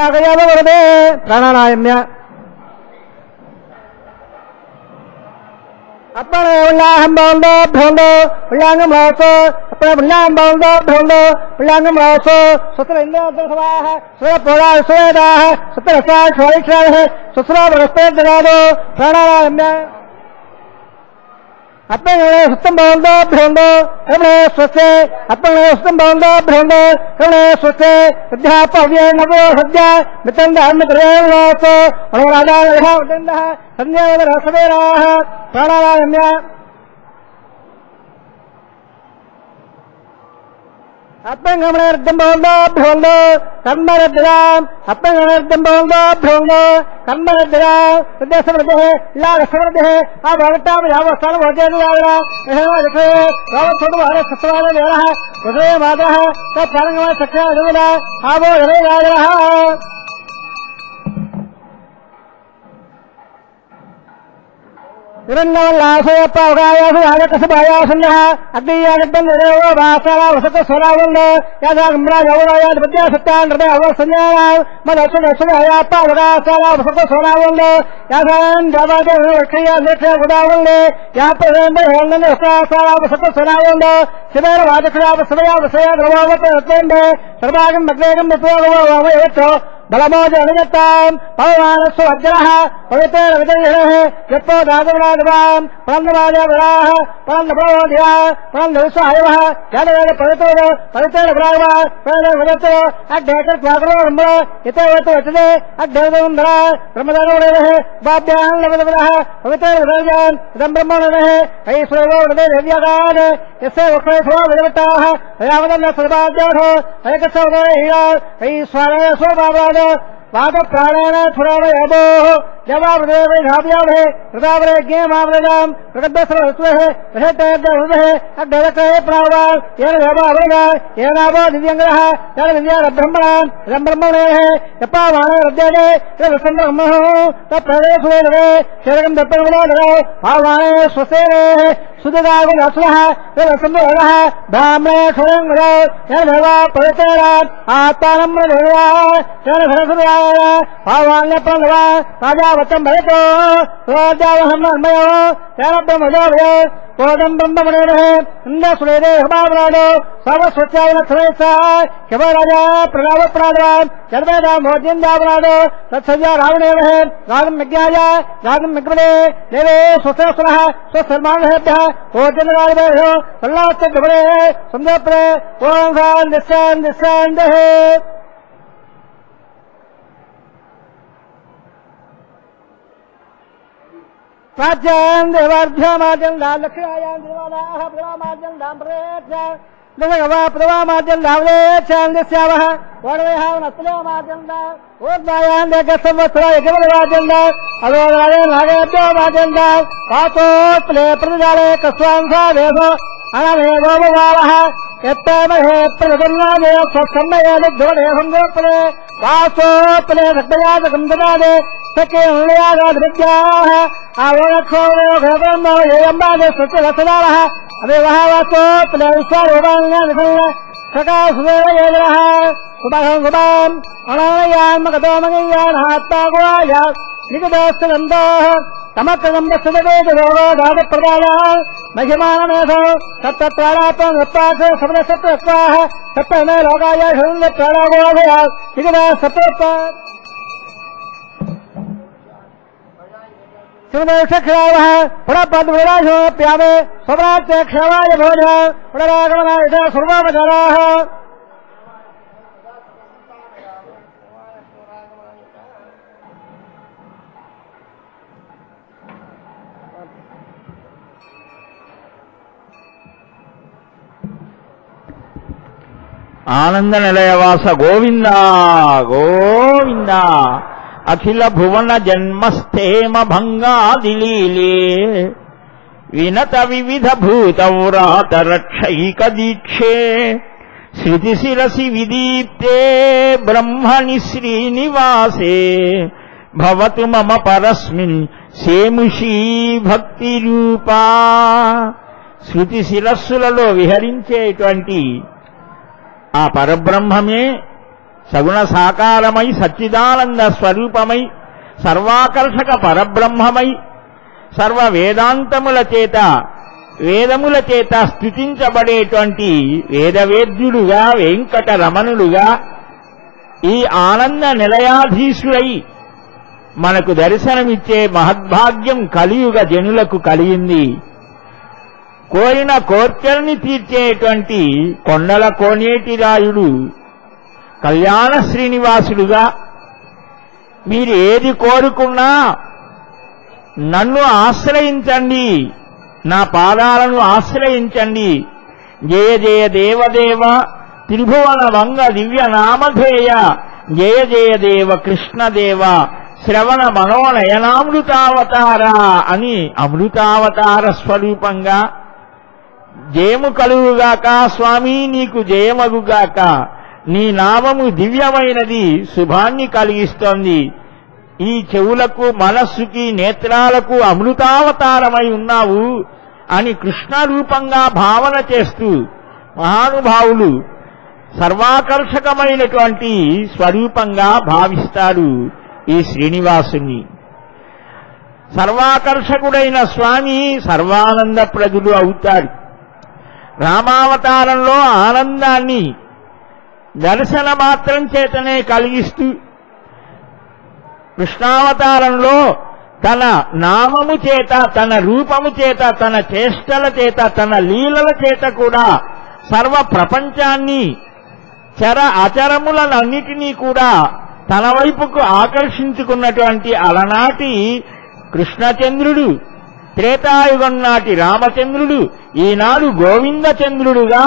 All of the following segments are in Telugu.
వరదే ప్రాణాయామ్య अपने उल्लाहम बांधो भ्रोंदो उल्लांगम रासो अपने उल्लाहम बांधो भ्रोंदो उल्लांगम रासो सुत्र इंद्र दर्शवाह सुर पोड़ा सुवेदाह सुत्र साल छोड़िक्षाह सुसरा बरस्ते जगादो प्राणायाम्य अपने सुतम बांधो भ्रोंदो अपने स्वसे अपने सुतम बांधो भ्रोंदो अपने स्वसे विद्यापव्य नवो हृदय मितंद अन्नग्रहण रासो अनुराधा रहा उदंदः संजय रसवेराह प्राणायाम्य अपंगमर्दम बांधो भ्रोंदो कर्मरद्राम अपंगमर्दम बांधो भ्रोंदो कर्मरद्राम हृदय समृद्धि लाग समृद्धि अब अवटा में जाओ सर्व हो जाने वाला है जैसे राव छोड़ वाले सत्वाले ले रहा है उसे माता है तो परंग में सक्रिय हो रहा है अब वो ले रहा है निरन्नवल्लासयप्पावकायासुरागकसभायासन्नः अग्नियागद्बन्धदेवो भासारा वसत स्वरावल्ल यादागम्राजवरायाद्विद्यासत्तान् हृदयवसंज्ञानाम् मदसुरसुरायाप्पावकासारा वसत स्वरावल्ल यादान् जावादेवक्षयालेक्षयगुदावल्ले यापरेन्द्रहेन्दनसारा वसत स्वरावल्ल शिवेरवादक्षरावसवयावसयाग्रवावतरत्वेन्दे सर्वागम् भग्नेगम् वित्वगवावयवच्चो बलमोज अनुगताम् पवमानस्व वज्रः पवित्रेण विदर्शनः यत्तो दागवरागवाम् परन्दवाजवराः परन्दभोधिया परन्दविश्वायवः यादवेन पवित्रेण पवित्रेण वरागवा प्रेण विदत्तो अग्नेकर स्वागरोरम्भ यतोवतो वचने अग्नेवन्दरा ब्रह्मदानोरेणः बाभ्याम् लवदवरः पवित्रेण विदर्शन् इदम् ब्रह्मणः ऐश्वरो वदे देव्यागान् यस्य वक्रे स्वा विदवट्टाः यावदन्न सर्वाद्योढो ऐकसवदे हीरा ऐश्वरः स्वभावान् वाद प्राणेन थुरावयबो जवावदेवे धाव्यावहे हृदावरे ज्ञेमावृदाम् प्रगद्भस्रवस्वः वहेतेर्दहृदः अग्धरकहे प्रावान् येन देवावृगा येनावो दिव्यङ्गरः येन विद्यारब्रह्मणाम् इदम् ब्रह्मणेः यपावाणे रद्यते यदसन्द्रह्मः तत्प्रदेशुरेणवे शरगम् दत्तमुदादरौ पावाणे स्वसेनेः सुददागुणस्वः यदसन्द्रहः ब्राह्मणे क्षुरङ्गरौ येन देवा पवित्रेणात् आत्मानम् रघुराः येन धनसुराय पावान्यप्रणवा राजावतम् भवतो राजावहन्मयो येन ब्रह्मजोभयो कोदम् ब्रह्ममुनेनः इन्द्रसुरेणे हमावरादो सर्वस्वच्छायनक्षरेसा शवराजा प्रणावप्रादवान् सर्वेदाम् भोज्यन्दावरादो तत्सव्या रावणेवः रागम् यज्ञाय रागम् यज्ञपदे देवे स्वसहस्रः स्वसर्माणेभ्यः भोजनराजभ्यो कल्लास्तभरे सुन्दरप्रे ओङ्घान् दिशान् दिशान् दहे प्राच्यान् देवाभ्यामाजन्दान् लक्ष्यायान् देवालाः प्रवामाजन्दान् प्रेत्यान् दशगवा प्रवामाजन्दावलेच्छान् दिस्यावः वणवेहावनस्तुलोमाजन्दान् ओद्वायान् देकसंवत्सराय केवलवाजन्दान् अलोगाले नागेभ्योमाजन्दान् पातोत्प्ले प्रतिजाले कस्वांसा देशो अनमेवो भवावः यत्तमहे प्रजन्नादे स्वच्छन्दये दुग्धवदे सङ्गोत्पले वासोत्पले भक्तयाजकम् ददादे सखे हृदयागाद्विद्याः आवोरक्षोरेवघ्रब्रह्मो येयम्बादे सत्यरसदारः अवेवः वासोत्पले विश्वारोगान्यानिसन्न सकासुदेव येजरः सुबहम् सुबाम् अनायान्मगतो मगीयान् हात्तागुवाया निगतोऽस्तगन्धोः तमक्रगम्बस्तुदवेदरोगादप्रदायान् महिमानमेधो सप्तत्राणात्मम् उत्पास सप्तसप्तत्वाः सप्तमे लोकाय शून्यत्राणागोधया निगता सप्तोत्पा शिवदेशक्षरावः पुनःपद्विराशोऽप्यावे स्वप्रात्यक्षवाय भोजः पुनरागमनाय सर्वोपचाराः ఆనంద నిలయవాస గోవింద గోవింద అఖిల భువన జన్మస్థేమ భంగాదిలీలే వినత వివిధ భూతౌరాత రక్షైక దీక్షే శృతి శిరసి విదీప్తే బ్రహ్మణి శ్రీనివాసే భవతు మమ పరస్మిన్ సేముషీ భక్తి రూపా. శృతి శిరస్సులలో విహరించేటువంటి ఆ పరబ్రహ్మమే సగుణ సాకారమై సచ్చిదానంద స్వరూపమై సర్వాకర్షక పరబ్రహ్మమై సర్వ వేదాంతముల చేత వేదముల చేత స్తుతించబడేటువంటి వేదవేద్యుడుగా వెంకటరమణుడుగా ఈ ఆనంద నిలయాధీశుడై మనకు దర్శనమిచ్చే మహద్భాగ్యం కలియుగ జనులకు కలిగింది. కోరిన కోర్కెల్ని తీర్చేటువంటి కొండల కోనేటిరాయుడు కళ్యాణ శ్రీనివాసుడుగా మీరు ఏది కోరుకున్నా నన్ను ఆశ్రయించండి, నా పాదాలను ఆశ్రయించండి. జయ జయ దేవదేవ త్రిభువన వంగ దివ్య నామధేయ జయ జయ దేవ కృష్ణదేవ శ్రవణ మనోనయనామృతావతార అని అమృతావతార స్వరూపంగా జయము కలుగుగాక స్వామి, నీకు జయమగుగాక, నీ నామము దివ్యమైనది, శుభాన్ని కలిగిస్తోంది. ఈ చెవులకు మనస్సుకి నేత్రాలకు అమృతావతారమై ఉన్నావు అని కృష్ణ రూపంగా భావన చేస్తూ మహానుభావులు సర్వాకర్షకమైనటువంటి స్వరూపంగా భావిస్తారు ఈ శ్రీనివాసుని. సర్వాకర్షకుడైన స్వామి సర్వానందప్రదులు అవుతారు. రామావతారంలో ఆనందాన్ని దర్శన మాత్రం చేతనే కలిగిస్తూ కృష్ణావతారంలో తన నామము చేత, తన రూపము చేత, తన చేష్టల చేత, తన లీలల చేత కూడా సర్వ ప్రపంచాన్ని చర అచరములనన్నిటినీ కూడా తన వైపుకు ఆకర్షించుకున్నటువంటి అలనాటి కృష్ణచంద్రుడు, త్రేతాయుగం నాటి రామచంద్రుడు ఈనాడు గోవిందచంద్రుడుగా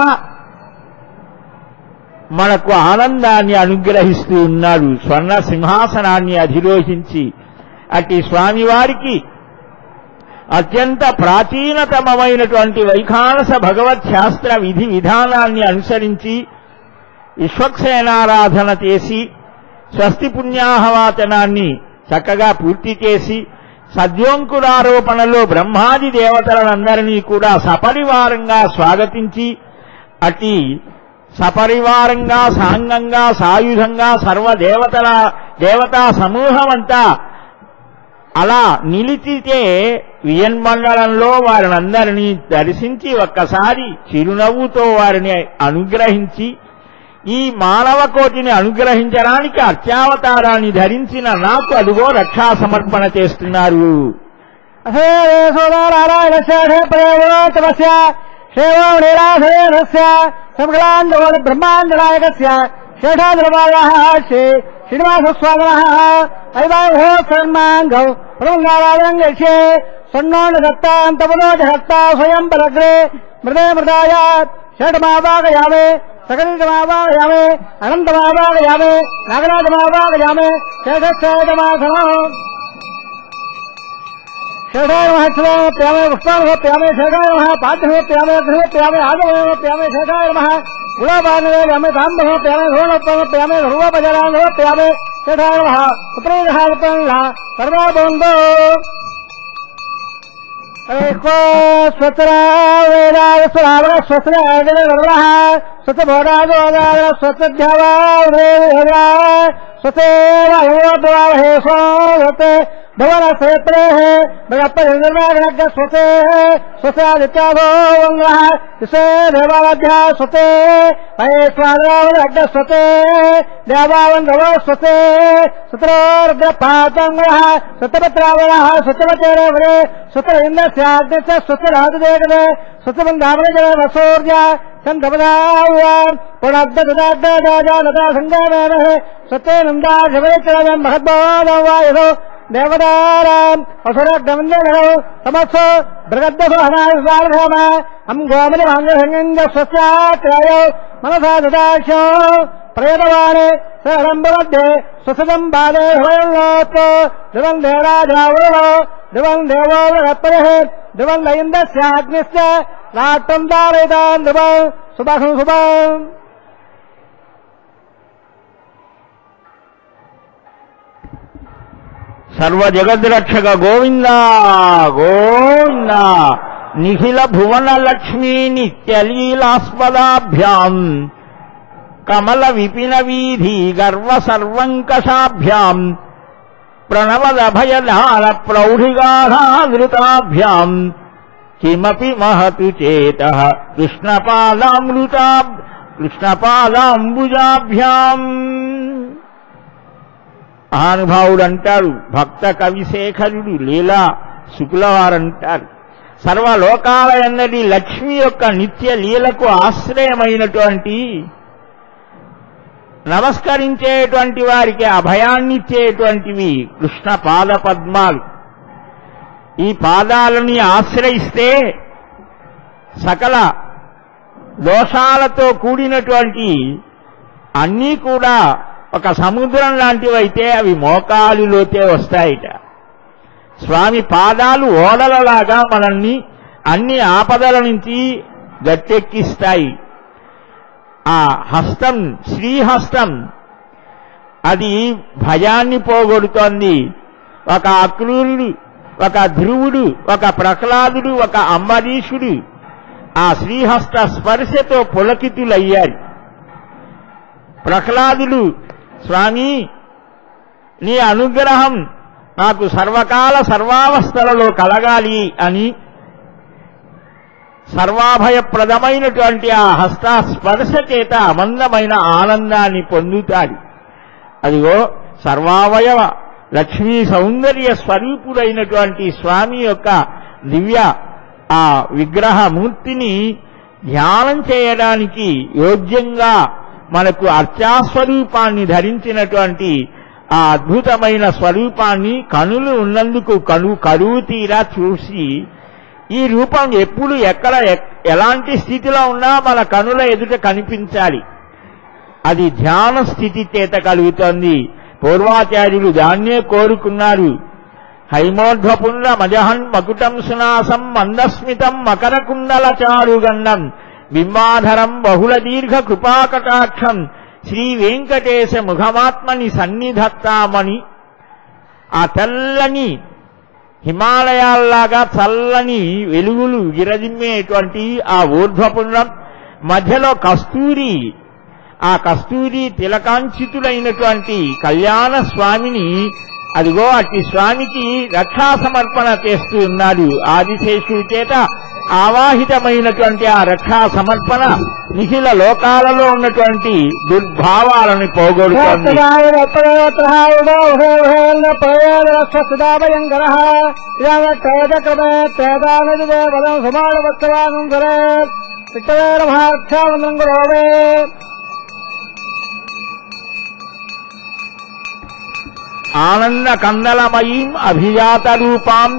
మనకు ఆనందాన్ని అనుగ్రహిస్తూ ఉన్నాడు, స్వర్ణ సింహాసనాన్ని అధిరోహించి. అట్టి స్వామివారికి అత్యంత ప్రాచీనతమమైనటువంటి వైఖానస భగవత్ శాస్త్ర విధి విధానాన్ని అనుసరించి విశ్వక్సేనారాధన చేసి స్వస్తి పుణ్యాహవాచనాన్ని చక్కగా పూర్తి చేసి సద్యోంకురారోపణలో బ్రహ్మాది దేవతలందరినీ కూడా సపరివారంగా స్వాగతించి అట్టి సపరివారంగా సాంగంగా సాయుధంగా దేవతా సమూహమంతా అలా నిలిచితే వియన్మండలంలో వారినందరినీ దర్శించి ఒక్కసారి చిరునవ్వుతో వారిని అనుగ్రహించి ఈ మానవ కోటిని అనుగ్రహించడానికి అర్చావతారాన్ని ధరించిన నాకు అదుగో రక్షా సమర్పణ చేస్తున్నారు. బ్రహ్మాండనాయక శ్రీనివాస స్వామి ప్రబంగారాధనంగే సన్నోదత్తాంతమనోజహత్తా స్వయం పరగ్రే మృదే మృదాయ షడ్మావాగయామే సకలితమావాగయామే అనంతమావాగయామే నాగరాజమావాగయామే శేషేదమాసనం శేషాయ పుష్పామోప్యామే శేషాయ పాఠ్యమోప్యామే గృహోప్యామే ఆగమోప్యామే శేషాయ గులాబానోప్యామే తాంబోప్యామే ధోనోప్యామే ధ్రువోపజరానోప్యామే శేషాయ పుత్రేహ సర్వాబంధో స్వస్వరావేదాయ స్వస్వరాగోదాయ స్వసేవాహే స్వతే భవన క్షేత్రే భగప్ప స్వతే స్వసాదిత్యాభో విశ్వే దేవాధ్య స్వతే మహేశ్వరగ్ర స్వతే దేవావంధవ స్వతే సుత్రోర్గ్రపాతంగ సుతపత్రావణ సుతమచేరే సుత ఇంద్రస్యాగ్ని సుతరాజదేగదే సుతబంధామజ సూర్య సంధపదాయ పునర్దదాజాలతా సంగమేన సతే నందా శివచరణం మహద్భావాయో దేవదారాం అసురగ్రమంజనో సమస్సు బృగద్దోహనామ హం గోమని మంగళ స్వస్యాత్రాయో మనసా దదాశో ప్రయతవానే సరంభవద్దే స్వసదం బాధే హృదయంలోతో దివందే రాజావృణో దివం దేవో వరపరే దివం లయిందస్యాగ్నిశ్చ నాట్టం దారయితాం దివం సుభం శుభం. సర్వ జగద్రక్షక గోవింద గోవింద. నిఖిల భువన లక్ష్మీ నిత్యలీలాస్పదాభ్యాం కమల విపిన వీధి గర్వ సర్వంకషాభ్యాం ప్రణవదభయధార ప్రౌఢిగాధావృతాభ్యాం కిమపి మహతు చేత కృష్ణపాదాంబుజాభ్యాం. మహానుభావుడు అంటారు, భక్త కవిశేఖరుడు లీలా శుక్లవారంటారు, సర్వలోకాల ఎన్నటి లక్ష్మి యొక్క నిత్య లీలకు ఆశ్రయమైనటువంటి నమస్కరించేటువంటి వారికి అభయాన్నిచ్చేటువంటివి కృష్ణ పాద పద్మాలు. ఈ పాదాలని ఆశ్రయిస్తే సకల దోషాలతో కూడినటువంటి అన్నీ కూడా ఒక సముద్రం లాంటివైతే అవి మోకాలిలోతే వస్తాయిట. స్వామి పాదాలు ఓడలలాగా మనల్ని అన్ని ఆపదల నుంచి గట్టెక్కిస్తాయి. ఆ హస్తం శ్రీహస్తం అది భయాన్ని పోగొడుతోంది. ఒక అక్రూరుడు, ఒక ధ్రువుడు, ఒక ప్రహ్లాదుడు, ఒక అంబరీషుడు ఆ శ్రీహస్త స్పర్శతో పులకితులయ్యారు. ప్రహ్లాదుడు, స్వామి నీ అనుగ్రహం నాకు సర్వకాల సర్వావస్థలలో కలగాలి అని సర్వాభయప్రదమైనటువంటి ఆ హస్త స్పర్శ చేత అమందమైన ఆనందాన్ని పొందుతాడు. అదిగో సర్వావయవ లక్ష్మీ సౌందర్య స్వరూపుడైనటువంటి స్వామి యొక్క దివ్య ఆ విగ్రహమూర్తిని ధ్యానం చేయడానికి యోగ్యంగా మనకు అర్చాస్వరూపాన్ని ధరించినటువంటి ఆ అద్భుతమైన స్వరూపాన్ని కనులు ఉన్నందుకు కరువు తీరా చూసి, ఈ రూపం ఎప్పుడు ఎక్కడ ఎలాంటి స్థితిలో ఉన్నా మన కనుల ఎదుట కనిపించాలి. అది ధ్యాన స్థితి చేత కలుగుతోంది. పూర్వాచార్యులు దాన్నే కోరుకున్నారు. హైమోర్ధ్వపుండ్ర మజహన్ మకుటం సునాసం మందస్మితం మకరకుండలచారుగండం బింబాధరం బహుళ దీర్ఘ కృపాకటాక్షం శ్రీ వెంకటేశ ముఖమాత్మని సన్నిధత్తామని ఆ తెల్లని హిమాలయాల్లాగా చల్లని వెలుగులు విరజిమ్మేటువంటి ఆ ఊర్ధ్వపుండ్రం మధ్యలో కస్తూరి, ఆ కస్తూరి తిలకాంచితులైనటువంటి కళ్యాణ స్వామిని అదిగో అట్టి స్వామికి రక్షా సమర్పణ చేస్తూ ఉన్నాడు. ఆదిశేషుడి చేత ఆవాహితమైనటువంటి ఆ రక్షా సమర్పణ నిఖిల లోకాలలో ఉన్నటువంటి దుర్భావాలను పోగొడుతోంది. ఆనంద కందలమయీం అభిజాత రూపాం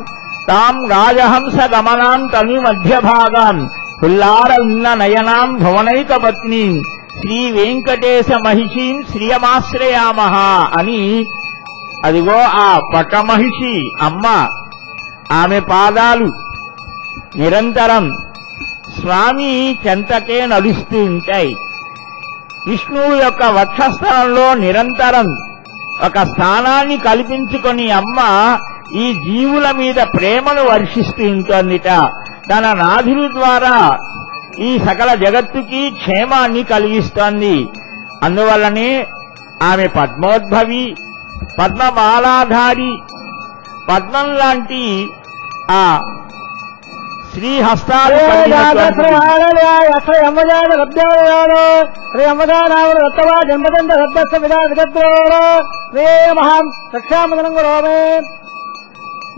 తాం రాజహంస గమనాం తను మధ్యభాగాం పుల్లార ఉన్న నయనాం భువనైక పత్నీం శ్రీ వెంకటేశ మహిషీం శ్రియమాశ్రయామః అని అదిగో ఆ పట్టమహిషి అమ్మ ఆమె పాదాలు నిరంతరం స్వామి చెంతకే నడుస్తూ ఉంటాయి. విష్ణువు యొక్క వక్షస్థలంలో నిరంతరం ఒక స్థానాన్ని కల్పించుకొని అమ్మ ఈ జీవుల మీద ప్రేమను వర్షిస్తూ ఉంటోందిట. తన నాథుడి ద్వారా ఈ సకల జగత్తుకి క్షేమాన్ని కలిగిస్తోంది. అందువల్లనే ఆమె పద్మోద్భవి, పద్మమాలాధారి, పద్మం లాంటి ఆ శ్రీహస్తాలు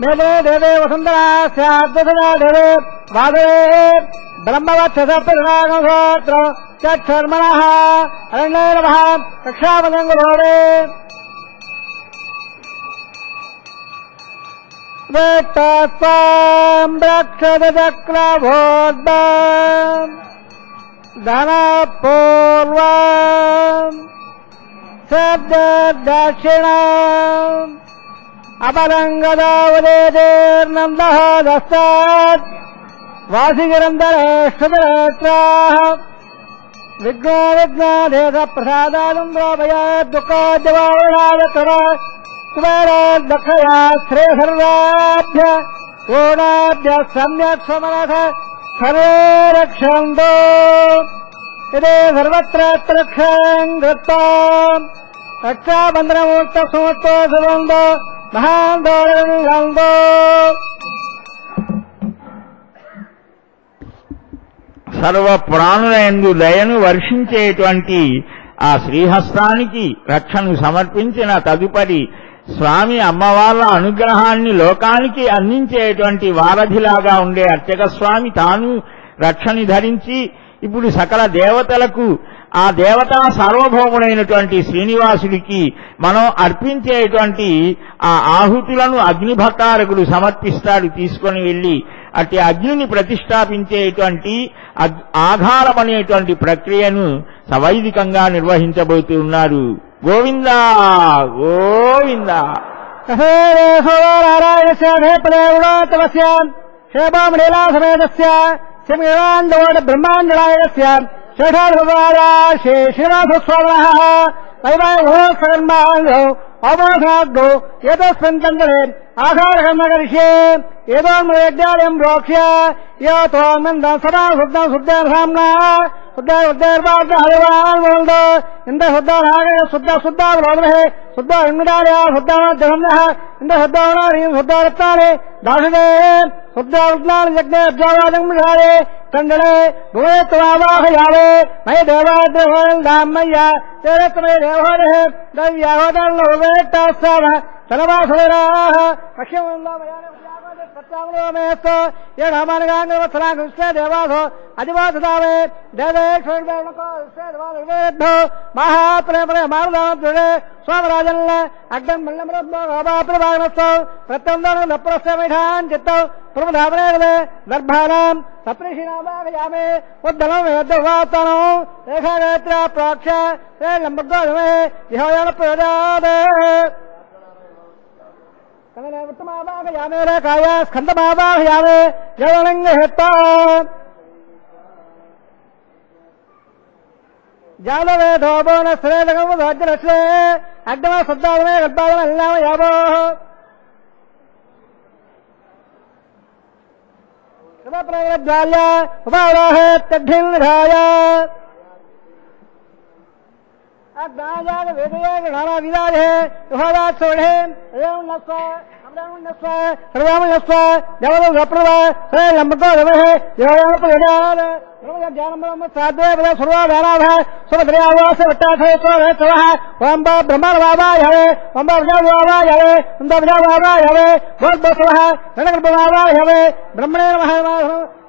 మేదే దేవే వసుంధరా స్యాద్వసనా దేవే వాదవే బ్రహ్మవత్సోత్ర చర్మణ అరణ్యే నమః రక్షామనంగరోడే వేట్టాస్వాం రక్షదక్రభోద్భం ధనపూర్వం సద్దక్షిణం అపరంగదావదేర్నందః దస్తాత్ వాసిగిరంధరేష్ఠదరేత్రాః విఘ్నాదేశ ప్రసాదానం ద్రోపయ దుఃఖోద్యవారణాదకర కుబేరోద్దక్షయా శ్రేయసర్వాభ్య ఓణాభ్య సమ్యక్ సమనః సర్వే రక్షంతో ఇదే సర్వత్ర రక్షాంగత్తా రక్షాబంధనమూర్త సుమత్తో సుగంధో మహాందోళనందో సర్వ ప్రాణులందు దయను వర్షించేటువంటి ఆ శ్రీహస్తానికి రక్షను సమర్పించిన తదుపరి స్వామి అమ్మవార్ల అనుగ్రహాన్ని లోకానికి అందించేటువంటి వారధిలాగా ఉండే అర్చక స్వామి తాను రక్షని ధరించి ఇప్పుడు సకల దేవతలకు ఆ దేవతా సార్వభౌముడైనటువంటి శ్రీనివాసుడికి మనం అర్పించేటువంటి ఆ ఆహుతులను అగ్నిభట్టారకుడు సమర్పిస్తాడు. తీసుకొని వెళ్లి అట్టి అగ్నిని ప్రతిష్టాపించేటువంటి ఆధారమనేటువంటి ప్రక్రియను సవైదికంగా నిర్వహించబోతూ ఉన్నారు. గోవిందా గోవిందా. బ్రహ్మాండనాయకస్య శేషాశ్రీనాథస్వామినః వైవాహోత్సర్మాంగో అవోఘాగ్రో ఏతస్మిన్ తంత్రే ఆధారకర్మకరిష్యే ఏదోన్మయజ్ఞానం ప్రోక్ష్య యోతోన్మంద సదా శుద్ధం శుద్ధేర్సామ్నా శుద్ధేర్వార్ధహరివాన్మోల్దో ఇంద్ర శుద్ధానాగ శుద్ధావలోదమే శుద్ధాన్మిడాలయ శుద్ధానజహమ్నః ఇంద్ర శుద్ధావనారీం శుద్ధారత్నాని దాశదే శుద్ధావృత్నాని యజ్ఞేర్జావాజంమిడాలే తండలే భువేత్వావాహయావే మయ దేవాద్రహోల్దామయ్య తేరత్మయ దేవోదహే దవ్యాహోదల్లో వేట్టాస్సావ తలవాసురాః పశ్యమందామయాన సత్యామలోమేస్తో ఏ రామానుగాంగవత్సలా కృష్ణ దేవాసో అధివాసదావే దేవేక్షోర్వేణుకో మహాప్రేమరే మారుదామే స్వామరాజన్ అగ్నం మల్లమృత్మోభాప్రభాగనస్తో ప్రత్యందన నప్రస్థమిఠాన్ చిత్తం ప్రమధామనే దర్భానాం సప్రేషినామాగయామే ఉద్దలం వేద్వాతనం రేఖాగత్ర ప్రాక్ష లంబద్వాదమే విహోయాన ప్రదాదే కమలవృత్తమావాహయామే రేఖాయ స్కందమావాహయామే జవలంగహెత్తా జాలవే ధోబోన శ్రేణగముద్రశ్రే అగ్నమ శబ్దాదమే గర్భాదన అల్లామ యావో ప్రజ్వాల్య ఉపావాహే తద్ధిల్నిధాయ అగ్నాయాన వేదయే గణానా విరాజే యుహదాత్సోఢే అయోన్నస్వ అమృతమున్నస్వ సర్వామున్నస్వ దేవదో గప్రవ శ్రే లంబకోదమే యోయాన ప్రజాన జ్ఞానం సాధ్వే సర్వాధారాధ సుభద్రయావాస వట్టాథోత్సవ ఓం బ్రహ్మణవావాయవే ఓం ప్రజావావాయవే ఓం ప్రజావావాయవే భోద్భోత్సవ రణగర్భవావాయవే బ్రహ్మణే నమః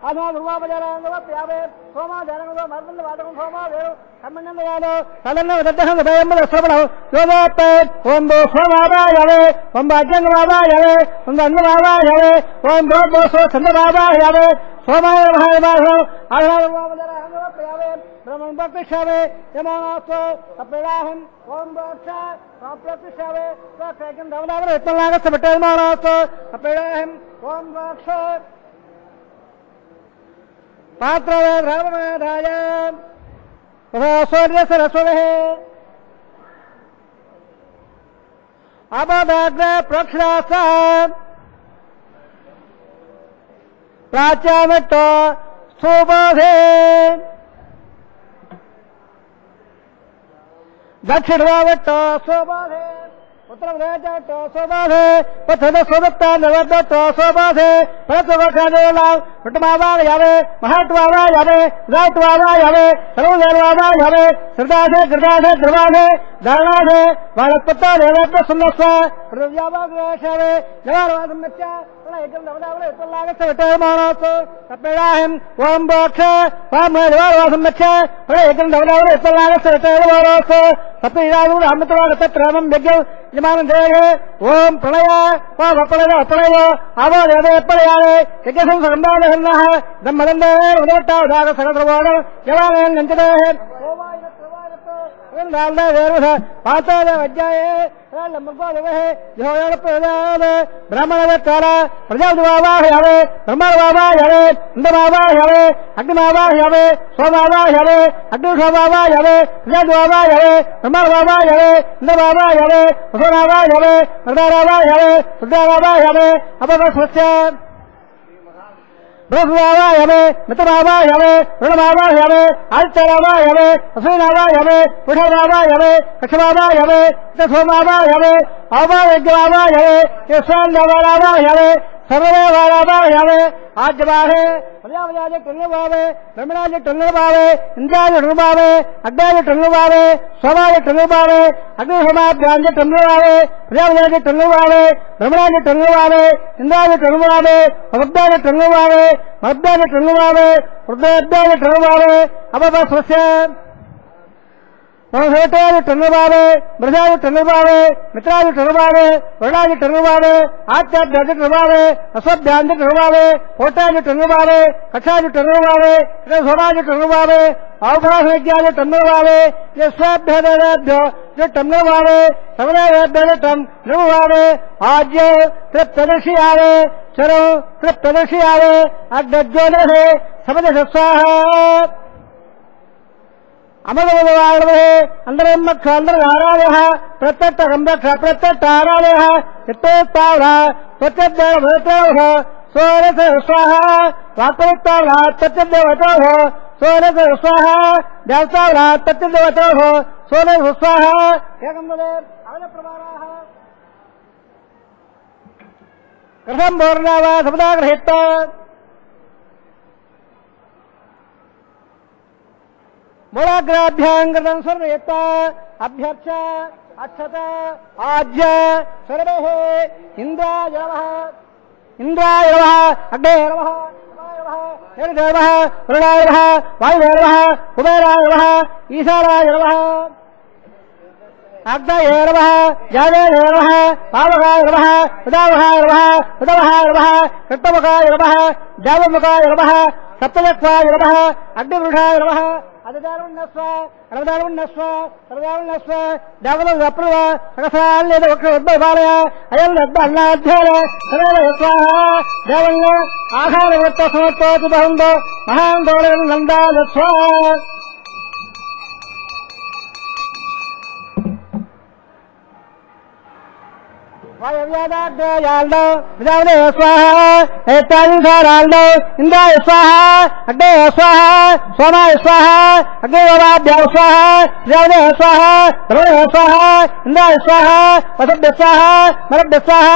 ఆధా దుర్వాపజారాంగవప్యావే సోమా జనగో మర్మంద వాదకం సోమా వేరు కమ్మన్నయాలో తలన్న దద్దహం భయమ్మల శ్రవణం యోగోపే ఓం సోమావాయవే ఓం అజ్ఞంగవావాయవే ఓం అన్నవావాయవే ఓం భోద్భోత్సవ చంద్రవావాయవే సోమాయ నమః ఆధారవాపజారాంగవప్యావే బ్రహ్మం ప్రతిష్ఠావే యమానాస్తో అప్రదాహం ఓం దోక్ష ప్రతిష్ఠావే దోక్షం దవదావర ఇత్తలాగస్త పెట్టేమానాస్తో అప్రదాహం ఓం దోక్ష పాత్రవే రామనాథాయ సూర్య సరస్వతే అబోధాగ్ర ప్రోక్షరాస ప్రాచ్యామట్టో సుబోధే దక్షిణవావట్టో సుబోధే ఉత్తరప్రదేశో శోభాధే పశ్చిమ సోదత్తా నవదత్తో శోభాధే పరత్వక్షాదేలాం పుట్టమావాయవే మహాత్వావాయవే రాత్వావాయవే సర్వదేవావాయవే శ్రదాధే కృదాధే ధ్రువాధే ధారణాధే వాళ్ళపత్తా దేవత్వ సున్నస్వ హృదయావాగేశవే నవారవాదమ్మచ్చ ఏకం నవదావర ఇత్తలాగచ్చవటేమానోస్తు తప్పేడాహం ఓం భోక్ష వామేవారవాసమ్మచ్చ ఏకం నవదావర ఇత్తలాగచ్చవటేమానోస్తు తప్పేడాహం అమృతవాగత్రమం యజ్ఞం యజమానం దేహే ఓం ప్రణయ వాపణయ అపణయ అవో దేవేపణయాలే యజ్ఞసం సంబాధన్నః బ్రహ్మదండే ఉదవట్టావదాగ సగద్రవాణం యవానే నంచదే ందాల్దే వేరుధ పాతాద అధ్యాయే లంబకోదవే యోయాన ప్రజాదే బ్రాహ్మణవత్తార ప్రజాదివావాహయావే బ్రహ్మవావాహయావే ఇంద్రవావాహయావే అగ్నివావాహయావే సోమావాహయావే అగ్నిషోమావాహయావే ప్రజాదివావాహయావే బ్రహ్మవావాహయావే ఇంద్రవావాహయావే వసోనావాహయావే ప్రజావావాహయావే రుద్రావావాహయావే అపవస్వస్య పురుషావాయమే మితమావాయమే రుణమావాయమే ఆదిత్యరావాయమే అసూనావాయమే పురుషరావాయమే కక్షమావాయమే సోమావాయమే అవాయజ్ఞమావాయమే యశ్వాన్యవారావాయమే సర్వదేవారావాయమే ఆద్యవాహే ప్రజాపజాజ టన్నుబావే బ్రహ్మణాజ టన్నుబావే ఇంద్రాజ టన్నుబావే అడ్డాజ టన్నుబావే సోమాజ టన్నుబావే అగ్నిహోమాభ్యాంజ టన్నుబావే ప్రజాపజాజ టన్నుబావే బ్రహ్మణాజ టన్నుబావే ఇంద్రాజ టన్నుబావే అబద్ధాజ టన్నుబావే మద్దాజ టన్నుబావే వృద్ధాజ టన్నుబావే అపస్వస్య మనోహేటాజ టన్నుబావే బ్రజాజ టన్నుబావే మిత్రాజ టన్నుబావే వరుణాజ టన్నుబావే ఆత్యాభ్యాంజ టన్నుబావే అశ్వభ్యాంజ టన్నుబావే కోటాజ టన్నుబావే కక్షాజ టన్నుబావే సోమాజ టన్నుబావే అవభాషజ్ఞాజ టన్నుబావే స్వాభ్యదేభ్యో టన్నుబావే సమదేభ్య టన్నుబావే ఆజ్య తృప్తదర్శియావే చరో తృప్తదర్శియావే అగ్నజ్యోనే సమద స్వాహ అమలవే అందరమ్మక్ష అందరారాయ ప్రత్యక్ష ప్రత్యక్షారాయ చిత్తోత్తావర ప్రత్యదేవ సోరస స్వాహ వాక్పరిత్తావర ప్రత్యదేవతో సోరస స్వాహ దేవతావర ప్రత్యదేవతో సోరస స్వాహ ఏకంబదే అవన ప్రమాణాః కథం బోర్ణావ సముదా గ్రహీత మూలాగ్రాభ్యాంగతం సర్వేత్త అభ్యర్చ అక్షత ఆజ్య సర్వేః ఇంద్రాయ నమః ఇంద్రాయ నమః అగ్నే నమః హరిదేవ నమః వరుణాయ నమః వాయుదేవ నమః కుబేరాయ నమః ఈశానాయ నమః అగ్నయే నమః జాగేయ నమః పావకాయ నమః ఉదావహాయ నమః ఉదవహాయ నమః కృత్తముఖాయ నమః జావముఖాయ నమః సప్తచక్రాయ నమః అగ్నివృషాయ నమః అదదారుణ్ణస్వ అరవదారుణ్ణస్వ సర్వదారుణ్ణస్వ దేవత అప్రవ సహస్రాల్లేద వక్రోద్భవాలయ అయల్లద్ద అన్నాధ్యాయ సర్వేద స్వాహ దేవల్ల ఆహారవృత్త సమర్పోతు బహుందో మహాందోళన నందాద స్వాహ వాయవ్యాదాగ్రయాల్లో విదావనే స్వాహ ఏతాదిసారాల్లో ఇంద్రాయ స్వాహ అగ్నే స్వాహ సోమాయ స్వాహ అగ్నివాభ్యా స్వాహ విదావనే స్వాహ బ్రహ్మణే స్వాహ ఇంద్రాయ స్వాహ వసభ్య స్వాహ మరభ్య స్వాహ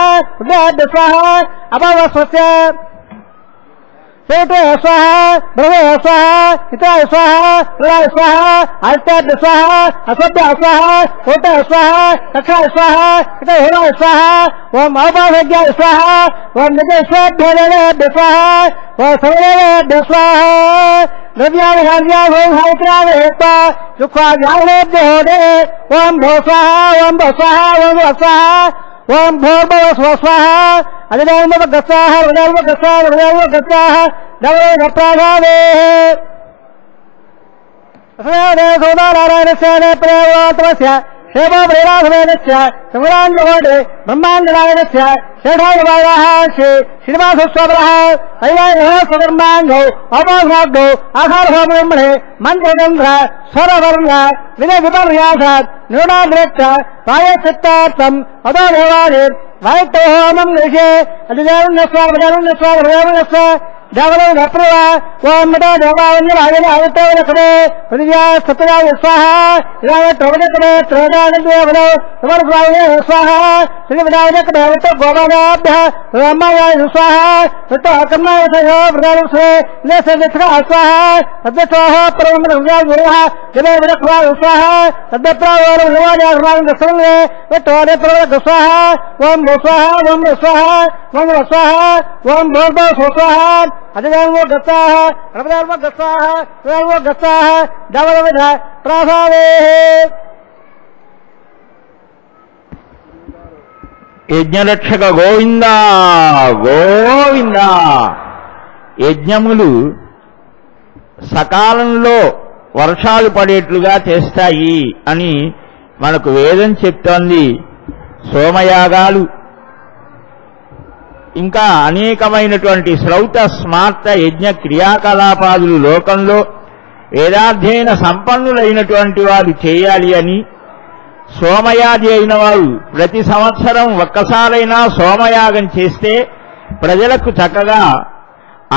ఉగ్రభ్య స్వాహ అపవస్వస్య సేటే స్వాహ బ్రహ్మే స్వాహ ఇతాయ స్వాహ ప్రళయ స్వాహ ఆదిత్యాభ్య స్వాహ అశ్వభ్య స్వాహ కోట స్వాహ కక్షాయ స్వాహ ఇత హేమాయ స్వాహ ఓం అవభాషజ్ఞాయ స్వాహ ఓం నిజేశ్వభ్య స్వాహ ఓం సమదేభ్య స్వాహ ద్రవ్యాన్ని హార్యాభోత్రావేత్త సుఖాభ్యాభ్య హోదే ఓం భో స్వాహ ఓం భో స్వాహ ఓం భో స్వాహ ఓం భోర్భవ స్వస్వాహ అధిదేవ గస్వాహ హృదయ గస్వాహ హృదయ గస్వాహ దవరేణ ప్రాధావే సోదానారాయణస్య ప్రేమోత్తమస్య క్షేమో ప్రేరాధవేనస్య సమరాంజోడే బ్రహ్మాండనారాయణస్య షేఢాయవాయాః శ్రీనివాసస్వామరః ఐవాయః స్వధర్మాంగౌ అమోఘాగ్నౌ ఆహారహోమబ్రహ్మణే మంత్రగంధ్ర స్వరవర్ణ వినయ విపర్యాసాత్ న్యూనాగ్రచ్చ ప్రాయశ్చిత్తార్థం అదో దేవాని వాయుత్తోహోమం గృహే అధిదేవుణ్ణస్వామరుణ్ణస్వామరుణ్ణస్వ దేవదేవ అప్రవ ఓం మిటో దేవావన్యరాజన ఆదిత్యవనకమే పృథివ్యా సత్యరాయ స్వాహ ఇదావటోవజకమే త్రోదానదేవనో సమర్స్వామినే స్వాహ శ్రీవిదావజకమే విత్త గోమానాభ్య బ్రహ్మయాయ స్వాహ విత్త కర్మాయ సహో ప్రదానస్వే నేసదిత్ర స్వాహ అద్వస్వాహ పరమబ్రహ్మణ్య గురుః జనే విరక్వా స్వాహ అద్వప్రావోర వివాజాగ్రాం దశమే విత్తోదే ప్రవద స్వాహ ఓం స్వాహ ఓం స్వాహ ఓం స్వాహ ఓం భోర్భో స్వాహ అధిదేవో గస్వాహ రవదేవో గస్వాహ రవదేవో గస్వాహ దవలవిధ ప్రాసావే యజ్ఞరక్షక గోవింద గోవింద. యజ్ఞములు సకాలంలో వర్షాలు పడేట్లుగా చేస్తాయి అని మనకు వేదం చెప్తోంది. సోమయాగాలు ఇంకా అనేకమైనటువంటి శ్రౌత స్మార్త యజ్ఞ క్రియాకలాపాదులు లోకంలో వేదాధ్యయన సంపన్నులైనటువంటి వారు చేయాలి అని, సోమయాది అయిన వారు ప్రతి సంవత్సరం ఒక్కసారైనా సోమయాగం చేస్తే ప్రజలకు చక్కగా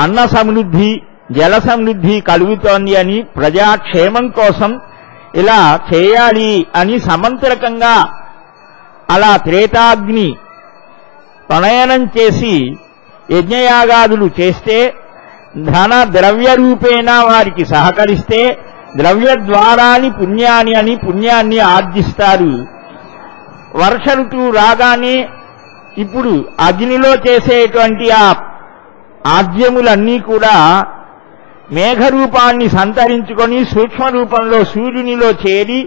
అన్న సమృద్ధి జల సమృద్ధి కలుగుతోంది అని ప్రజాక్షేమం కోసం ఇలా చేయాలి అని సమంత్రకంగా అలా త్రేతాగ్ని పనయనం చేసి యజ్ఞయాగాదులు చేస్తే ధన ద్రవ్య రూపేణ వారికి సహకరిస్తే ద్రవ్య ద్వారాని పుణ్యాన్ని అని పుణ్యాన్ని ఆర్జిస్తారు. వర్ష ఋతువు రాగానే ఇప్పుడు అగ్నిలో చేసేటువంటి ఆ ఆద్యములన్నీ కూడా మేఘరూపాన్ని సంతరించుకొని సూక్ష్మ రూపంలో సూర్యునిలో చేరి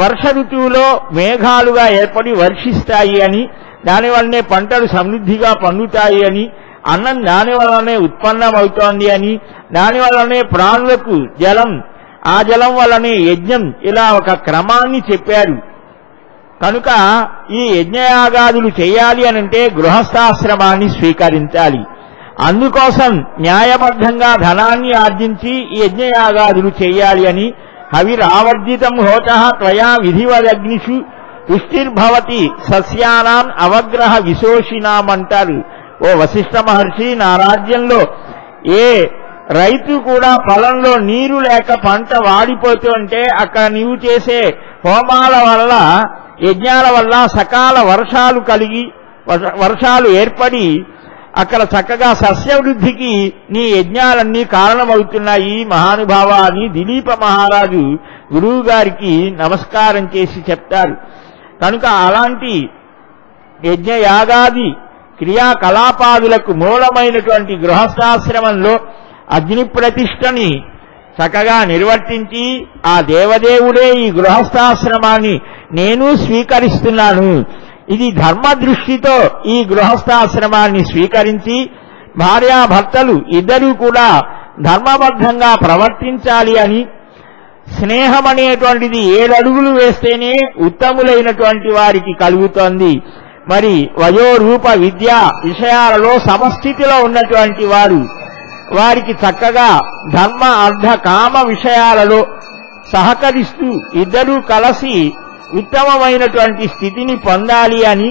వర్ష ఋతువులో మేఘాలుగా ఏర్పడి వర్షిస్తాయి అని, దానివల్లనే పంటలు సమృద్ధిగా పండుతాయి అని, అన్నం దానివల్లనే ఉత్పన్నమవుతోంది అని, దానివల్లనే ప్రాణులకు జలం, ఆ జలం వల్లనే యజ్ఞం, ఇలా ఒక క్రమాన్ని చెప్పారు. కనుక ఈ యజ్ఞయాగాదులు చేయాలి అనంటే గృహస్థాశ్రమాన్ని స్వీకరించాలి. అందుకోసం న్యాయబద్ధంగా ధనాన్ని ఆర్జించి ఈ యజ్ఞయాగాదులు చేయాలి అని హవిరావర్జితం హోతః త్వయా విధివదగ్నిషు పుష్టిర్భవతి సస్యానాం అవగ్రహ విశోషినాం అంటారు. ఓ వశిష్ఠ మహర్షి, నా రాజ్యంలో ఏ రైతు కూడా పొలంలో నీరు లేక పంట వాడిపోతూ ఉంటే అక్కడ నీవు చేసే హోమాల వల్ల యజ్ఞాల వల్ల సకాల వర్షాలు కలిగి వర్షాలు ఏర్పడి అక్కడ చక్కగా సస్యవృద్ధికి నీ యజ్ఞాలన్నీ కారణమవుతున్నాయి మహానుభావ అని దిలీప మహారాజు గురువు గారికి నమస్కారం చేసి చెప్తారు. కనుక అలాంటి యజ్ఞయాగాది క్రియాకలాపాదులకు మూలమైనటువంటి గృహస్థాశ్రమంలో అగ్ని ప్రతిష్టని చక్కగా నిర్వర్తించి ఆ దేవదేవుడే ఈ గృహస్థాశ్రమాన్ని నేను స్వీకరిస్తున్నాను, ఇది ధర్మ దృష్టితో ఈ గృహస్థాశ్రమాన్ని స్వీకరించి భార్యాభర్తలు ఇద్దరూ కూడా ధర్మబద్ధంగా ప్రవర్తించాలి అని, స్నేహం అనేటువంటిది 7 అడుగులు వేస్తేనే ఉత్తములైనటువంటి వారికి కలుగుతోంది. మరి వయోరూప విద్య విషయాలలో సమస్థితిలో ఉన్నటువంటి వారు వారికి చక్కగా ధర్మ అర్థ కామ విషయాలలో సహకరిస్తూ ఇద్దరూ కలిసి ఉత్తమమైనటువంటి స్థితిని పొందాలి అని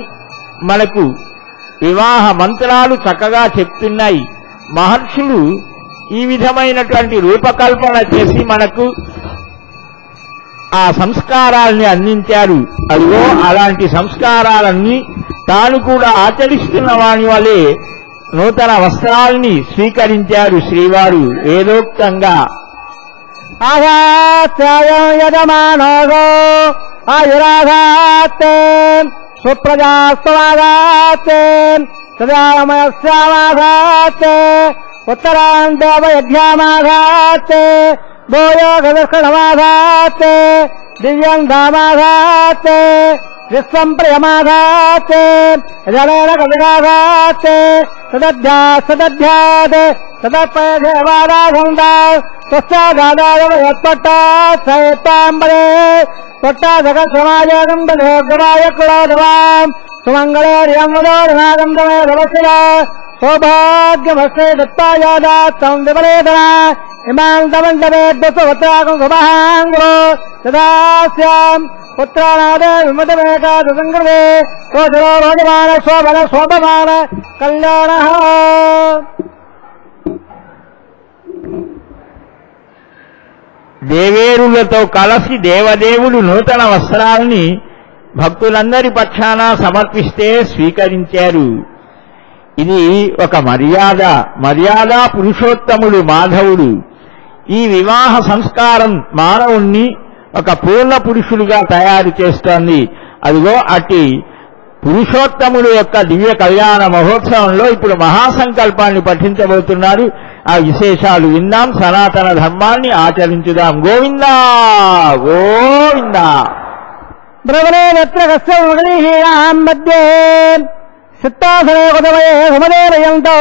మనకు వివాహ మంత్రాలు చక్కగా చెప్తున్నాయి. మహర్షులు ఈ విధమైనటువంటి రూపకల్పన చేసి మనకు ఆ సంస్కారాల్ని అందించారు. అదిగో అలాంటి సంస్కారాలన్నీ తాను కూడా ఆచరిస్తున్న వాని వలె నూతన వస్త్రాల్ని స్వీకరించారు శ్రీవారు వేదోక్తంగా. ఆఘాత్యాయం యజమానో ఆయురాఘాత్ సుప్రజాస్వాఘాత్ సదామయస్యామాఘాత్ ఉత్తరాన్ దేవయజ్ఞామాఘాత్ భూయోగదక్షిణమాఘాత్ దివ్యం ధామాఘాత్ విశ్వం ప్రియమాఘాత్ జలేన కవిగాఘాత్ సదధ్యాత్ సదపేవాదాఘండా స్వచ్ఛాదాదాయత్పట్టా సైతాంబరే త్వట్టాదకమాయగంధేగ్రవాయ కులాదవాం సుమంగళేర్యముదోర్నాగంధమే రవశిల సౌభాగ్యమస్తే దత్తాయాదాత్తం విపరేతన ఇమాంతమండవేద్యసువత్రాకం సుమహాంగో తదాస్యాం పుత్రానాదే విమతమేకాదసంగృతే కోశలో రోజమాన శోభన శోభమాన కళ్యాణ. దేవేరులతో కలిసి దేవదేవుడు నూతన వస్త్రాల్ని భక్తులందరి పక్షాన సమర్పిస్తే స్వీకరించారు. ఇది ఒక మర్యాద పురుషోత్తముడు మాధవుడు. ఈ వివాహ సంస్కారం మానవుణ్ణి ఒక పూర్ణ పురుషులుగా తయారు చేస్తోంది. అదిగో అట్టి పురుషోత్తముడు యొక్క దివ్య కళ్యాణ మహోత్సవంలో ఇప్పుడు మహాసంకల్పాన్ని పఠించబోతున్నారు. ఆ విశేషాలు విందాం, సనాతన ధర్మాన్ని ఆచరించుదాం. గోవిందా గోవిందా. బ్రవలేత్రకస్యం మధ్యే సిత్తాసనే కుతమయే సుమదేరయంతో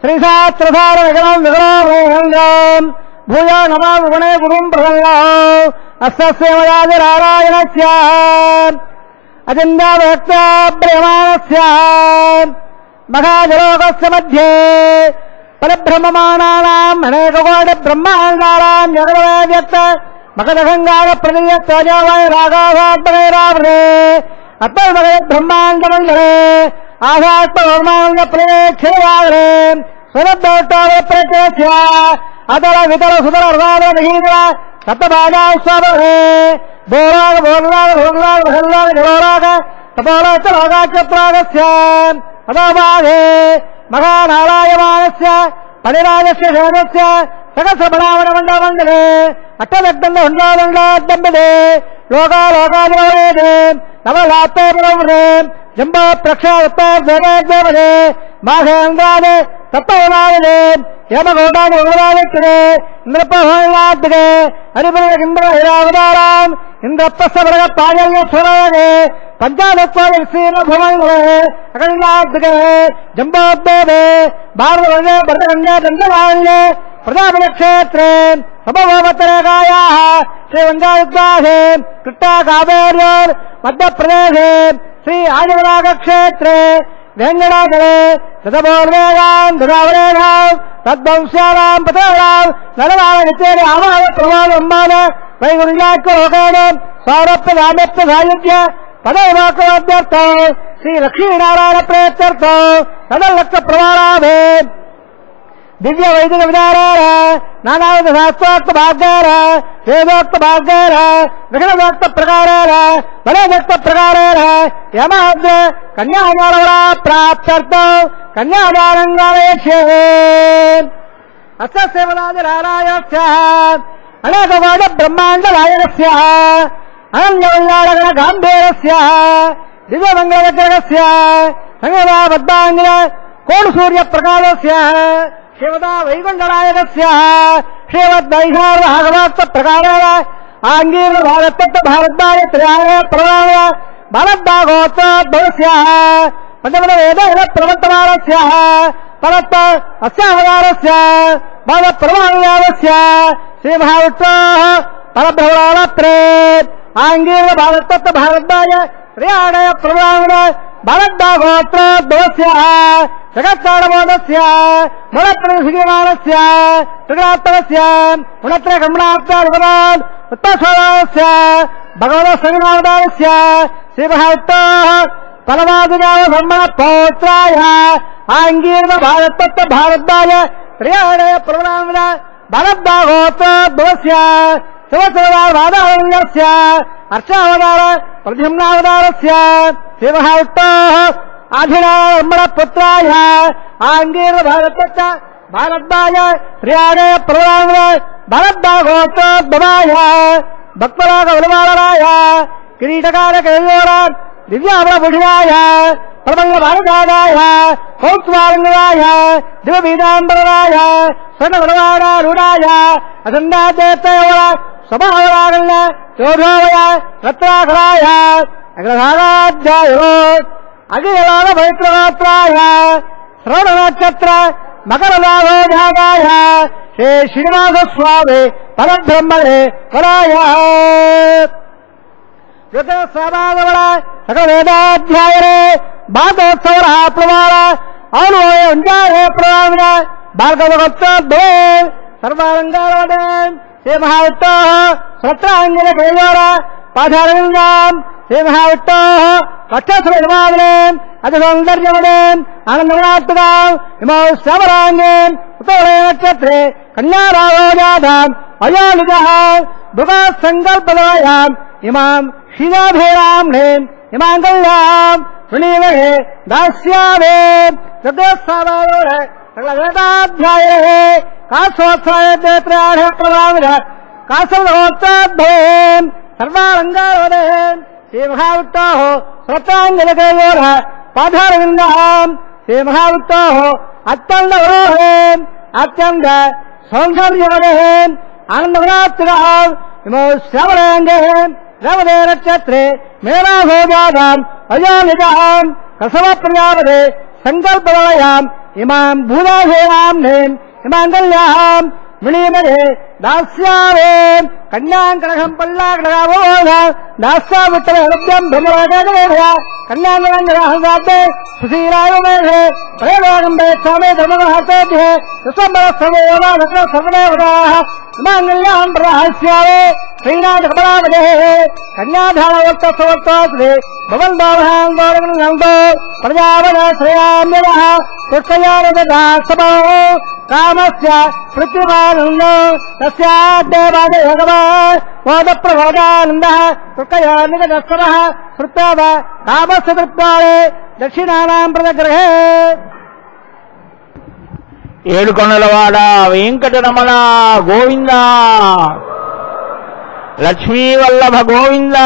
శ్రీశాస్త్రధారగణం విగ్రహం భూయా నమాగుణే గురుం ప్రసంగా అస్సేమయాదిరారాయణస్య అజందాభక్త్యా ప్రియమాణస్య మహాజలోకస్య మధ్యే పరిభ్రమమాణానాం అనేకకోటి బ్రహ్మాండానాం జగద్వ్యక్త మకదగంగార ప్రతియత్వజావై రాగాభాత్మనైరావృతే అత్మగ బ్రహ్మాండమండలే ఆఘాత్మవర్మాండ ప్రేక్షణవాగరే प्रत्यक्ष अतल वितल सुतल अर्धादीतर सप्तभागा स्वाभे बोराग बोलराग भोगराग भगराग जलोराग तपोलोचरागाचत्रागस्य अधोभागे महानारायमानस्य परिराजस्य शरणस्य सकसबलावनमण्डलमण्डले अट्टदग्दण्डहुण्डादण्डाद्दम्बदे लोकालोकादिवरेदे नवलाप्तोपरवरे जम्बो प्रक्षात्ताद्देवदे माघेन्द्रादे तत्त्वनादे यमगोडादिवरादित्रे नृपहोल्लाद्दे हरिपुरगिम्बरहिरावताराम् इन्द्रप्रस्थवर्ग पाजल्यस्वरागे पंचालत्वादिभुवने अखण्डाद्दे जम्बोद्देवे भारतवर्गे भरतखण्डे दण्डवाण्ये प्रजापतिक्षेत्रे समभवतरेखायाः श्रीवङ्गायुद्धाहे कृष्णा कावेर्योर् मध्यप्रदेशे श्री आदिवरागक्षेत्रे वेङ्गडाचले तदपोर्वेगाम् दुरावरेणाम् तद्वंश्यानाम् पतेनाम् नरवाणनित्येन आवाह प्रवादम्बान वैकुल्याख्यलोकेन सौरप्यदाम्यत्य सायुज्य पदैवाक्यवाद्यर्थो श्रीलक्ष्मीनारायण प्रेत्यर्थो तदल्लक्ष्यप्रमाणाभे दिव्य वैदिक विचारार नानाविध शास्त्रोक्त भाग्यार वेदोक्त भाग्यार विघ्नोक्त प्रकारेण बलयोक्त प्रकारेण यमाद्य कन्यादानवरा प्राप्त्यर्थो कन्यादानङ्गालयक्ष्ये अस्य सेवनादिरारायस्य अनेकवाद ब्रह्माण्डरायणस्य अनन्यवल्लाडगण गाम्भीरस्य दिव्यमङ्गलविग्रहस्य संगदाबद्धाङ्गिल कोटसूर्यप्रकाशस्य शिवदा वैकुण्ठनायकस्य श्रीमद्वैष्णवभागवत प्रकारेण आङ्गीर भारतत्व भारद्वाज त्रयाय प्रवाह भारद्वागोत्रोद्भवस्य पञ्चमवेदेन प्रवर्तमानस्य परत्व अस्यावतारस्य भागप्रमाणयावस्य श्रीमहाविष्णोः परब्रह्मणाप्रे आङ्गीर भारतत्व भारद्वाज त्रयाय प्रवाह भारद्वागोत्रोद्भवस्य जगत्कारणबोधस्य मूलप्रतिमानस्य त्रिगुणात्मकस्य गुणत्रयगमनात्मकान् उत्तरस्वभावस्य भगवतसंज्ञावतारस्य श्रीमहाविष्णोः परमादिनामब्रह्मणपौत्राय आङ्गीर्व भारतत्व भारद्वाज त्रयाणय प्रवणामन भारद्वागोत्रोद्भवस्य शिवसर्वाधारण्यस्य अर्चावतार प्रद्युम्नावतारस्य श्रीमहाविष्णोः आधिनाब्रह्मणपुत्राय आङ्गीर्व भारतत्व भारद्वाज त्रयाणय प्रवणामन भारद्वागोत्रोद्भवाय भक्तरागवलमालनाय किरीटकारकयोर दिव्याभरणभूषणाय प्रबलभारदाय कौत्वारङ्गाय दिव्यपीताम्बराय स्वर्णगुणवाणारूढाय अखण्डादेवतयोर स्वभावरागण्य चोधोवय रत्नाकराय अग्रधाराध्यायो अखिललोकपवित्रगोत्राय श्रवणनक्षत्र मकरलाभोजागाय श्री श्रीनिवासस्वामी परब्रह्मणे वराय ऋतुस्वाभागवळ सकलवेदाध्यायने भागवतोत्सवः प्रमाण अनुय उञ्जाये प्रमाण भार्गवगोत्रोद्भवे सर्वालङ्कारवदे श्रीमहाविष्णोः सत्राङ्गिलकेयोर पाठारविन्दाम् श्रीमहाविष्णोः कक्षसुरनिर्माणे अतिसौन्दर्यवदे आनन्दगुणात्मकाम् इमौ श्रवणाङ्गे उत्तरे नक्षत्रे कन्यारागोजाताम् अयोनिजः दुःखसङ्कल्पदायाम् इमाम् क्षीराभेराम्णे इमाङ्गल्याम् वृणीमहे दास्यामे ऋतुस्वाभागवः सकलवेदाध्यायः कासोत्सवे देत्राढ प्रभाविन कासवगोत्रोद्भवे सर्वालङ्कारवदे श्रीमहाविष्णोः श्रोत्राङ्गलकेयोरः पाठारविन्दाम् श्रीमहाविष्णोः अत्यन्तवरोहे अत्यन्त सौन्दर्यवदे आनन्दगुणात्मकः इमौ श्रवणाङ्गे रवदे नक्षत्रे मेनाभोजाताम् अयोनिजाम् कसवप्रजापदे सङ्कल्पवलयाम् इमाम् भूदाभेनाम्ने इमाङ्गल्याम् विणीमहे दास्यामे कन्याङ्करहम् पल्लाकटकामोध दास्यामित्रहृद्यम् ब्रह्मराजगणेभ्य कन्याङ्करङ्गराहसाब्दे सुशीलायुमेधे प्रेमागम्बे स्वामे धर्ममहतेभ्यः सुसम्बरस्सर्वोदाधक्र सर्वदेवताः इमाङ्गल्याम् प्रदास्यामे श्रीनाथकमलापदेः कन्याधारवर्तस्वर्तस्ते भवन्तो प्रजापद श्रेयाम्यनः పుష్పయానదాసమో కామస్య పృథ్వీమానందో తస్యాద్దేవాదే భగవాన్ మోద ప్రమోదానంద పుష్పయానదాసమః కృత్వ కామస్య తృప్తాళే దక్షిణానాం ప్రదగ్రహే. ఏడుకొండలవాడ వెంకటరమణ గోవింద, లక్ష్మీవల్లభ గోవింద,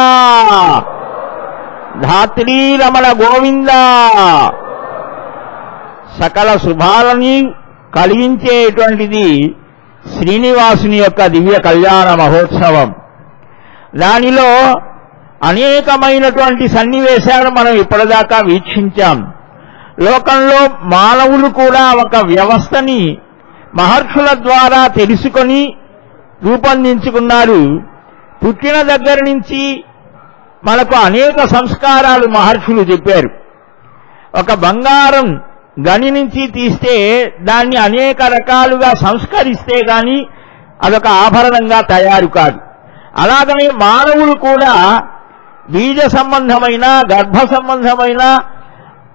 ధాత్రీ రమణ గోవింద. సకల శుభాలని కలిగించేటువంటిది శ్రీనివాసుని యొక్క దివ్య కళ్యాణ మహోత్సవం. దానిలో అనేకమైనటువంటి సన్నివేశాలు మనం ఇప్పటిదాకా వీక్షించాం. లోకంలో మానవులు కూడా ఒక వ్యవస్థని మహర్షుల ద్వారా తెలుసుకొని రూపొందించుకున్నారు. పుట్టిన దగ్గర నుంచి మనకు అనేక సంస్కారాలు మహర్షులు చెప్పారు. ఒక బంగారం గని నుంచి తీస్తే దాన్ని అనేక రకాలుగా సంస్కరిస్తే గాని అదొక ఆభరణంగా తయారు కాదు. అలాగనే మానవులు కూడా బీజ సంబంధమైన గర్భ సంబంధమైన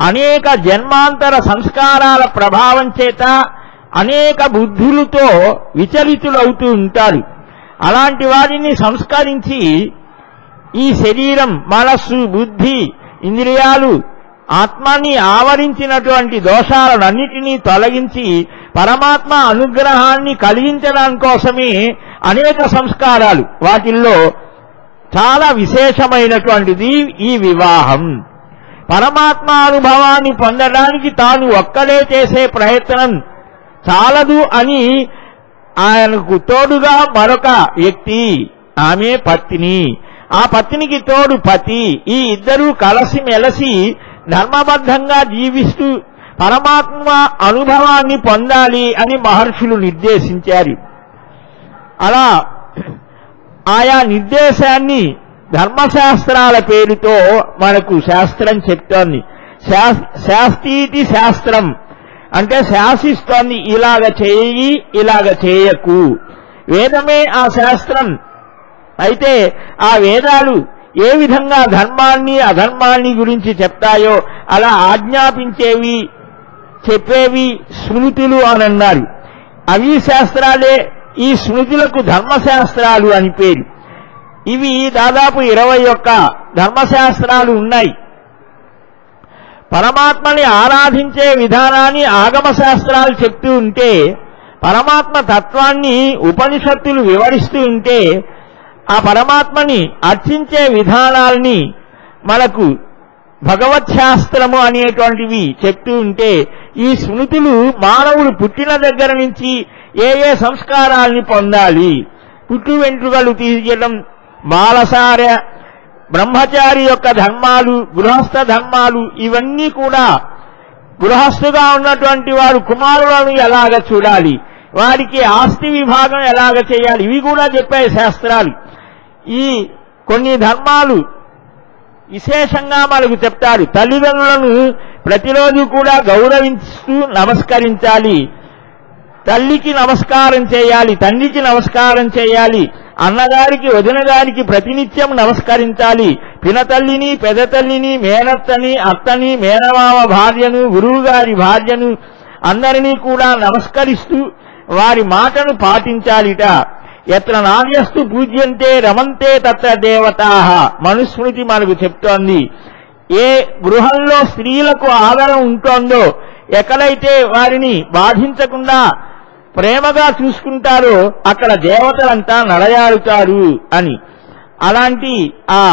అనేక జన్మాంతర సంస్కారాల ప్రభావం చేత అనేక బుద్ధులతో విచలితులవుతూ ఉంటారు. అలాంటి వారిని సంస్కరించి ఈ శరీరం, మనస్సు, బుద్ధి, ఇంద్రియాలు, ఆత్మని ఆవరించినటువంటి దోషాలన్నిటినీ తొలగించి పరమాత్మ అనుగ్రహాన్ని కలిగించడానికి కోసమే అనేక సంస్కారాలు. వాటిల్లో చాలా విశేషమైనటువంటిది ఈ వివాహం. పరమాత్మ అనుభవాన్ని పొందడానికి తాను ఒక్కడే చేసే ప్రయత్నం చాలదు అని ఆయనకు తోడుగా మరొక వ్యక్తి, ఆమె పత్ని, ఆ పత్నికి తోడు పతి, ఈ ఇద్దరూ కలిసి మెలసి ధర్మబద్ధంగా జీవిస్తూ పరమాత్మ అనుభవాన్ని పొందాలి అని మహర్షులు నిర్దేశించారు. అలా ఆయా నిర్దేశాన్ని ధర్మశాస్త్రాల పేరుతో మనకు శాస్త్రం చెప్తోంది. శాస్త్రీతి శాస్త్రం అంటే శాసిస్తోంది, ఇలాగ చేయి, ఇలాగ చేయకు. వేదమే ఆ శాస్త్రం. అయితే ఆ వేదాలు ఏ విధంగా ధర్మాన్ని అధర్మాన్ని గురించి చెప్తాయో అలా ఆజ్ఞాపించేవి, చెప్పేవి స్మృతులు అని అన్నారు. అవి శాస్త్రాలే. ఈ స్మృతులకు ధర్మశాస్త్రాలు అని పేరు. ఇవి దాదాపు 21 ధర్మశాస్త్రాలు ఉన్నాయి. పరమాత్మని ఆరాధించే విధానాన్ని ఆగమ శాస్త్రాలు చెప్తూ ఉంటే, పరమాత్మ తత్వాన్ని ఉపనిషత్తులు వివరిస్తూ ఉంటే, ఆ పరమాత్మని అర్చించే విధానాల్ని మనకు భగవత్ శాస్త్రము అనేటువంటివి చెప్తూ ఉంటే, ఈ స్మృతులు మానవుడు పుట్టిన దగ్గర నుంచి ఏ ఏ సంస్కారాల్ని పొందాలి, పుట్టు వెంట్రుకలు తీయడం, బాలసార బ్రహ్మచారి యొక్క ధర్మాలు, గృహస్థ ధర్మాలు, ఇవన్నీ కూడా గృహస్థుగా ఉన్నటువంటి వారు కుమారులను ఎలాగ చూడాలి, వారికి ఆస్తి విభాగం ఎలాగ చేయాలి, ఇవి కూడా చెప్పాయి శాస్త్రాలు. ఈ కొన్ని ధర్మాలు విశేషంగా మనకు చెప్తారు. తల్లిదండ్రులను ప్రతిరోజు కూడా గౌరవిస్తూ నమస్కరించాలి, తల్లికి నమస్కారం చేయాలి, తండ్రికి నమస్కారం చేయాలి, అన్నగారికి వదినగారికి ప్రతినిత్యం నమస్కరించాలి, పినతల్లిని, పెదతల్లిని, మేనత్తని, అత్తని, మేనమామ భార్యను, గురువుగారి భార్యను అందరినీ కూడా నమస్కరిస్తూ వారి మాటను పాటించాలిట. ఎత్ర నార్యస్తు పూజ్యంతే రమంతే తత్ర దేవతాః మనుస్మృతి మనకు చెప్తోంది. ఏ గృహంలో స్త్రీలకు ఆదరణ ఉంటోందో, ఎక్కడైతే వారిని బాధించకుండా ప్రేమగా చూసుకుంటారో అక్కడ దేవతలంతా నడయాడుతారు అని. అలాంటి ఆ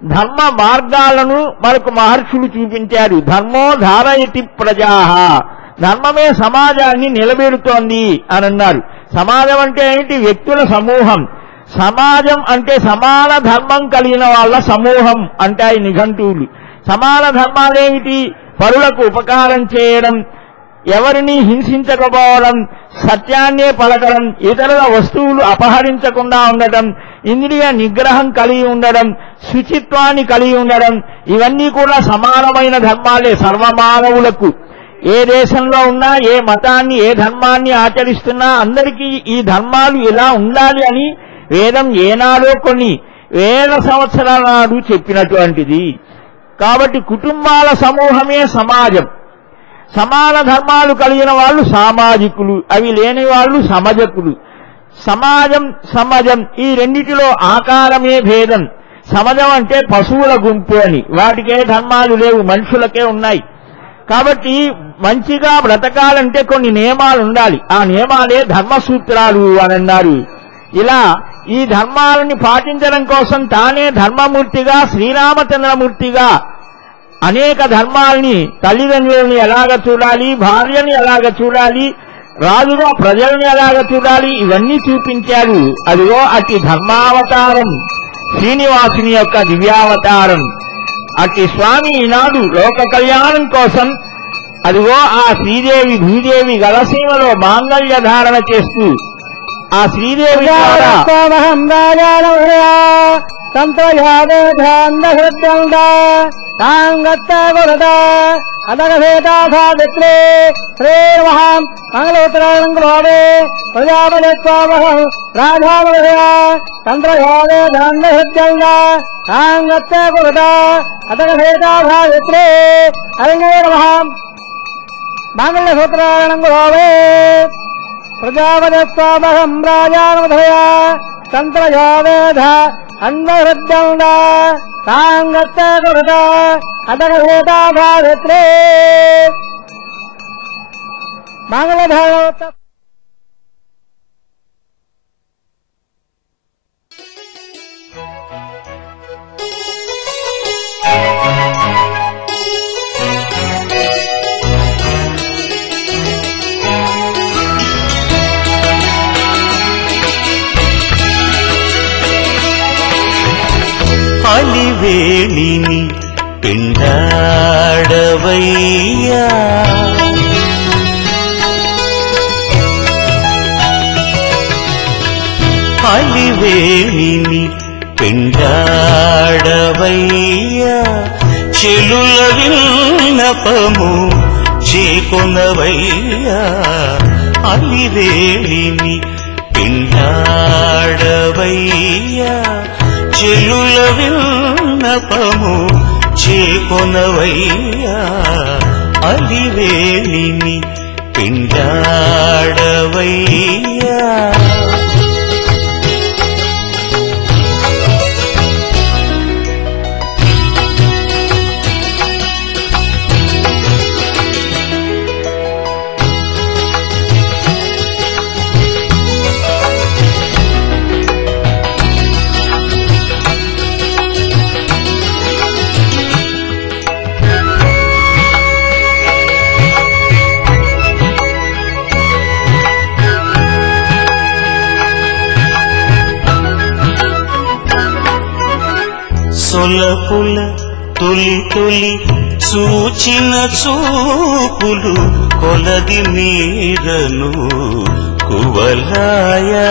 ధర్మ మార్గాలను మనకు మహర్షులు చూపించారు. ధర్మో ధారయతి ప్రజాః, ధర్మమే సమాజాన్ని నిలబెడుతోంది అని అన్నారు. సమాజం అంటే ఏమిటి? వ్యక్తుల సమూహం. సమాజం అంటే సమాన ధర్మం కలిగిన వాళ్ళ సమూహం అంటాయి నిఘంటువులు. సమాన ధర్మాలేమిటి? పరులకు ఉపకారం చేయడం, ఎవరిని హింసించకపోవడం, సత్యాన్నే పలకడం, ఇతరుల వస్తువులు అపహరించకుండా ఉండటం, ఇంద్రియ నిగ్రహం కలిగి ఉండడం, శుచిత్వాన్ని కలిగి ఉండడం, ఇవన్నీ కూడా సమానమైన ధర్మాలే సర్వమానవులకు. ఏ దేశంలో ఉన్నా, ఏ మతాన్ని, ఏ ధర్మాన్ని ఆచరిస్తున్నా అందరికీ ఈ ధర్మాలు ఇలా ఉండాలి అని వేదం ఏనాడో కొన్ని వేల సంవత్సరాల నాడు చెప్పినటువంటిది. కాబట్టి కుటుంబాల సమూహమే సమాజం. సమాన ధర్మాలు కలిగిన వాళ్ళు సామాజికులు, అవి లేని వాళ్ళు సమజకులు. సమాజం ఈ రెండిటిలో ఆకారమే భేదం. సమాజం అంటే పశువుల గుంపు అని, వాటికే ధర్మాలు లేవు, మనుషులకే ఉన్నాయి. కాబట్టి మంచిగా బ్రతకాలంటే కొన్ని నియమాలు ఉండాలి. ఆ నియమాలే ధర్మసూత్రాలు అని అన్నారు. ఇలా ఈ ధర్మాలని పాటించడం కోసం తానే ధర్మమూర్తిగా, శ్రీరామచంద్రమూర్తిగా అనేక ధర్మాల్ని, తల్లిదండ్రులని ఎలాగ చూడాలి, భార్యని ఎలాగ చూడాలి, రాజుగా ప్రజల్ని ఎలాగ చూడాలి, ఇవన్నీ చూపించారు. అదిగో అతి ధర్మావతారం శ్రీనివాసుని యొక్క దివ్యావతారం. అట్టి స్వామి ఈనాడు లోక కళ్యాణం కోసం అదిగో ఆ శ్రీదేవి భూదేవి గలసీమలో మాంగళ్య ధారణ చేస్తూ ఆ శ్రీదేవి ద్వారా అదగేతాసావిత్రే శ్రీర్మహాం మంగళోత్తరాలంగోవే ప్రజాపతిత్వామహం రాజామహయా చంద్రయోగే ధాన్యహృద్యంగా సాంగత్తే కురుత అదగేతాసావిత్రే అరంగేర్మహాం మంగళసూత్రాలంగోవే ప్రజాపతిత్వామహం రాజామహయా చంద్రయోగేధ అన్వహృద్యంగా సాంగత్తే కురుత అదగేతాసావిత్రే మంగళధార అలివేణిని పిండాడవయ్యా అలివేణిని పిండాడవయ్యా చెలుల విన్నపము చేకొనవయ్యా అలివేణిని పిండాడవయ్యా చెలుల విన్నపము చేకొనవయ్యా అలివేణిని పిండాడవయ్యా సొలపుల తొలి తొలి చూచిన చూపులు కొలది మీరను కువలాయా